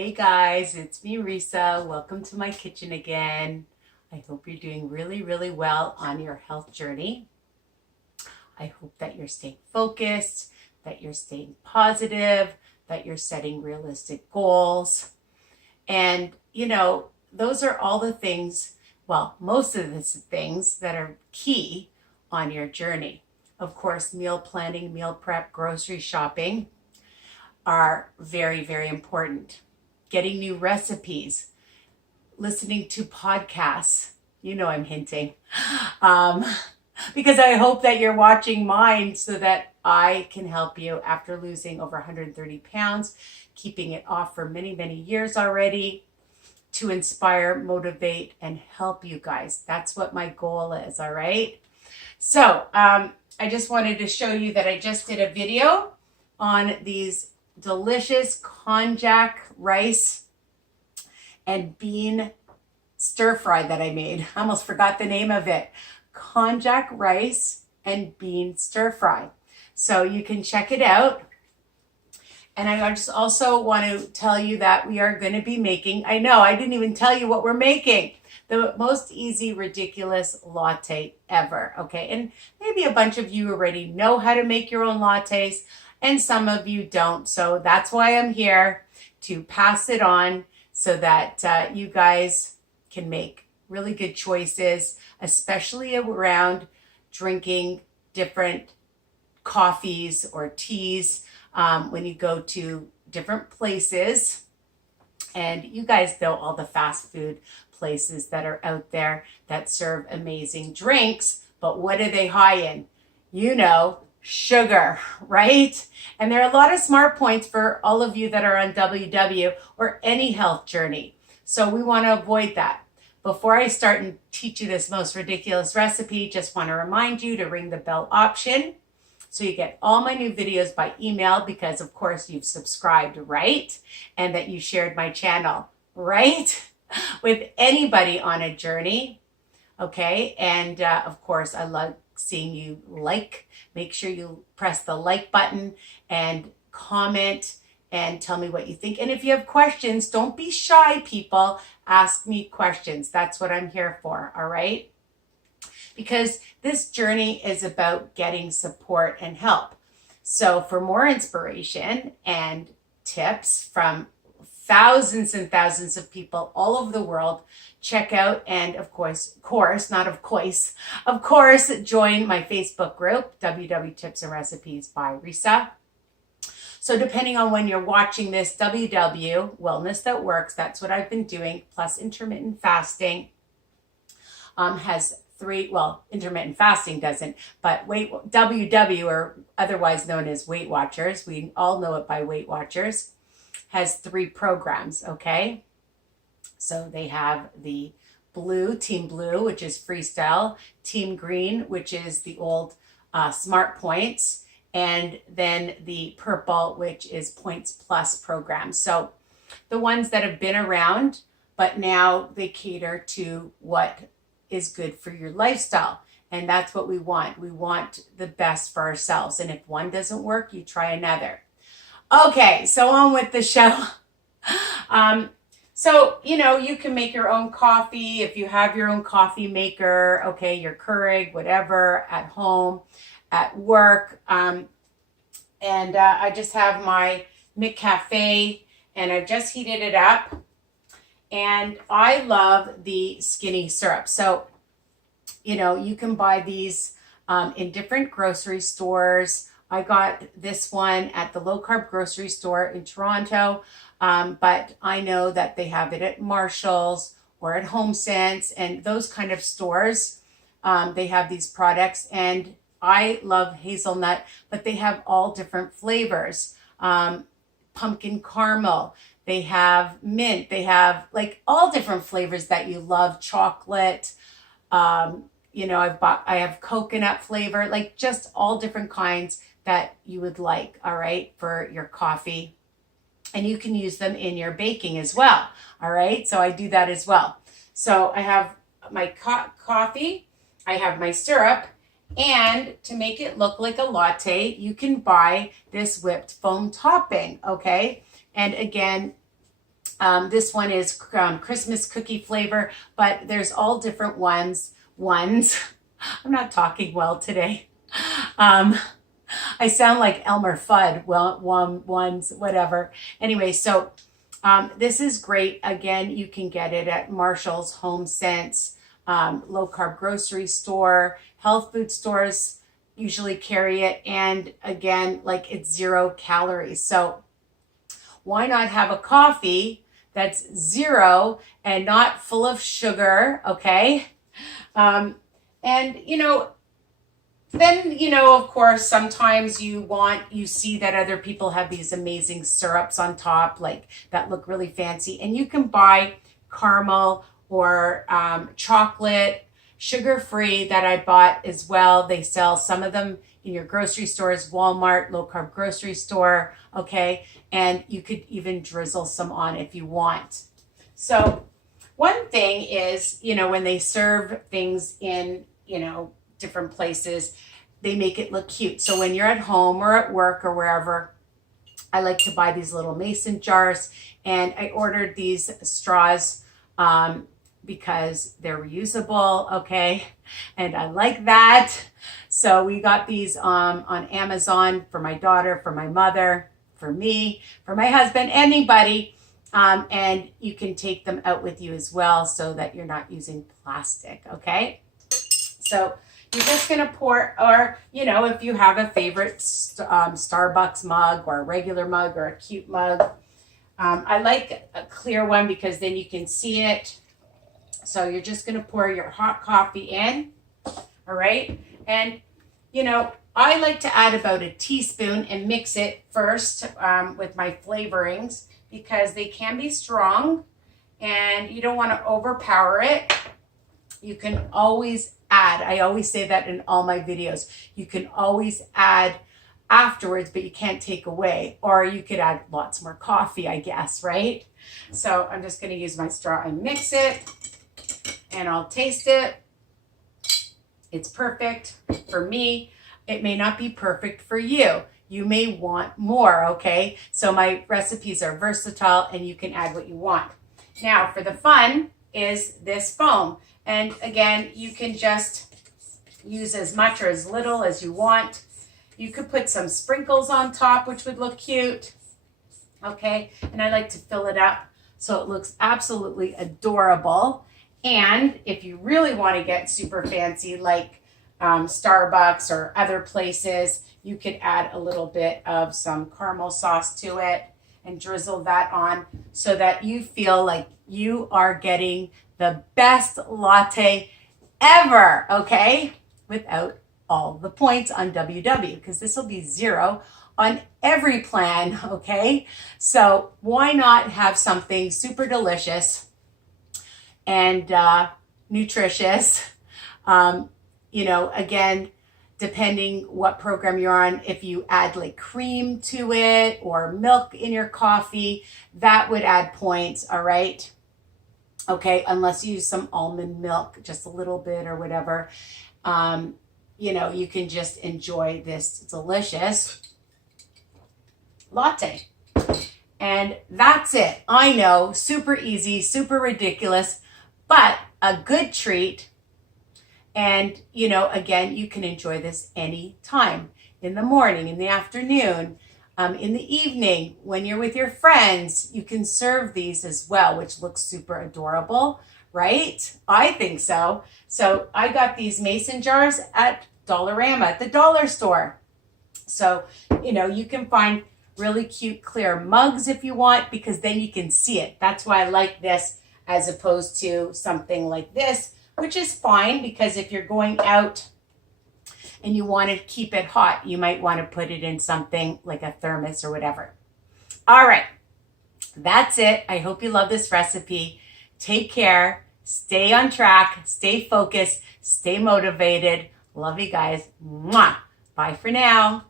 Hey guys, it's me Risa. Welcome to my kitchen again. I hope you're doing really well on your health journey. I hope that you're staying focused, that you're staying positive, that you're setting realistic goals. And those are all the things, well, most of the things that are key on your journey. Of course, meal planning, meal prep, grocery shopping are very important. Getting new recipes, listening to podcasts. I'm hinting. Because I hope that you're watching mine so that I can help you after losing over 130 pounds, keeping it off for many years already, to inspire, motivate, and help you guys. That's what my goal is, all right? So I just wanted to show you that I just did a video on these delicious konjac rice and bean stir fry that I made. I almost forgot the name of it. Konjac rice and bean stir fry. So you can check it out. And I just also want to tell you that we are going to be making, I know, I didn't even tell you what we're making. The most easy, ridiculous latte ever, okay? And maybe a bunch of you already know how to make your own lattes, and some of you don't. So that's why I'm here, to pass it on so that you guys can make really good choices, especially around drinking different coffees or teas when you go to different places. And you guys know all the fast food places that are out there that serve amazing drinks, but what are they high in? Sugar, right? And there are a lot of smart points for all of you that are on WW or any health journey. So we want to avoid that. Before I start and teach you this most ridiculous recipe, just want to remind you to ring the bell option so you get all my new videos by email, because of course you've subscribed, right? And that you shared my channel, right? With anybody on a journey, okay? And of course, I love seeing you make sure you press the like button and comment and tell me what you think. And if you have questions, don't be shy, people. Ask me questions. That's what I'm here for, all right? Because this journey is about getting support and help. So for more inspiration and tips from thousands and thousands of people all over the world, check out and of course, join my Facebook group, WW Tips and Recipes by Risa. So depending on when you're watching this, WW, Wellness That Works, that's what I've been doing, plus intermittent fasting, has three, well, intermittent fasting doesn't, but WW, or otherwise known as Weight Watchers, we all know it by Weight Watchers, has 3 programs, okay? So they have the blue, Team Blue, which is freestyle, Team Green, which is the old Smart Points, and then the purple, which is Points Plus program. So the ones that have been around, but now they cater to what is good for your lifestyle. And that's what we want. We want the best for ourselves. And if one doesn't work, you try another. Okay, so on with the show. So, you can make your own coffee if you have your own coffee maker, okay, your Keurig, whatever, at home, at work. I just have my McCafe, and I've just heated it up. And I love the skinny syrup. So, you can buy these in different grocery stores. I got this one at the low carb grocery store in Toronto, but I know that they have it at Marshall's or at HomeSense and those kind of stores. They have these products, and I love hazelnut, but they have all different flavors. Pumpkin caramel, they have mint, they have like all different flavors that you love, chocolate. I have coconut flavor, like just all different kinds that you would like, all right, for your coffee. And you can use them in your baking as well, all right? So I do that as well. So I have my coffee, I have my syrup, and to make it look like a latte, you can buy this whipped foam topping, okay? And again, This one is Christmas cookie flavor, but there's all different ones. I'm not talking well today. I sound like Elmer Fudd. Well, ones, whatever. Anyway, so this is great. Again, you can get it at Marshall's, Home Sense, low carb grocery store, health food stores usually carry it. And again, like it's 0 calories. So why not have a coffee that's 0 and not full of sugar, okay? And, then, of course, sometimes you see that other people have these amazing syrups on top, like that look really fancy. And you can buy Carmel or chocolate, sugar-free that I bought as well. They sell some of them in your grocery stores, Walmart, low carb grocery store, okay? And you could even drizzle some on if you want. So one thing is, when they serve things in, different places, they make it look cute. So when you're at home or at work or wherever, I like to buy these little mason jars, and I ordered these straws because they're reusable, okay? And I like that. So we got these on Amazon for my daughter, for my mother, for me, for my husband, anybody. And you can take them out with you as well so that you're not using plastic, okay? So you're just going to pour, or, if you have a favorite Starbucks mug or a regular mug or a cute mug. I like a clear one because then you can see it. So you're just going to pour your hot coffee in, all right? And, I like to add about a teaspoon and mix it first with my flavorings because they can be strong and you don't want to overpower it. You can always add. I always say that in all my videos. You can always add afterwards, but you can't take away. Or you could add lots more coffee, I guess, right? So I'm just going to use my straw and mix it. And I'll taste it. It's perfect for me. It may not be perfect for you. You may want more, okay? So my recipes are versatile and you can add what you want. Now for the fun is this foam. And again, you can just use as much or as little as you want. You could put some sprinkles on top, which would look cute, okay? And I like to fill it up so it looks absolutely adorable. And if you really want to get super fancy, like Starbucks or other places, you could add a little bit of some caramel sauce to it and drizzle that on so that you feel like you are getting the best latte ever, okay? Without all the points on WW, because this will be 0 on every plan, okay? So why not have something super delicious and nutritious? Again, depending what program you're on, if you add like cream to it or milk in your coffee, that would add points, all right? Okay, unless you use some almond milk, just a little bit or whatever. You can just enjoy this delicious latte. And that's it. I know, super easy, super ridiculous, but a good treat. And, again, you can enjoy this any time, in the morning, in the afternoon, in the evening, when you're with your friends. You can serve these as well, which looks super adorable, right? I think so. So I got these mason jars at Dollarama, at the dollar store. So, you can find really cute clear mugs if you want, because then you can see it. That's why I like this as opposed to something like this, which is fine, because if you're going out and you want to keep it hot, you might want to put it in something like a thermos or whatever. All right, that's it. I hope you love this recipe. Take care, stay on track, stay focused, stay motivated. Love you guys. Mwah. Bye for now.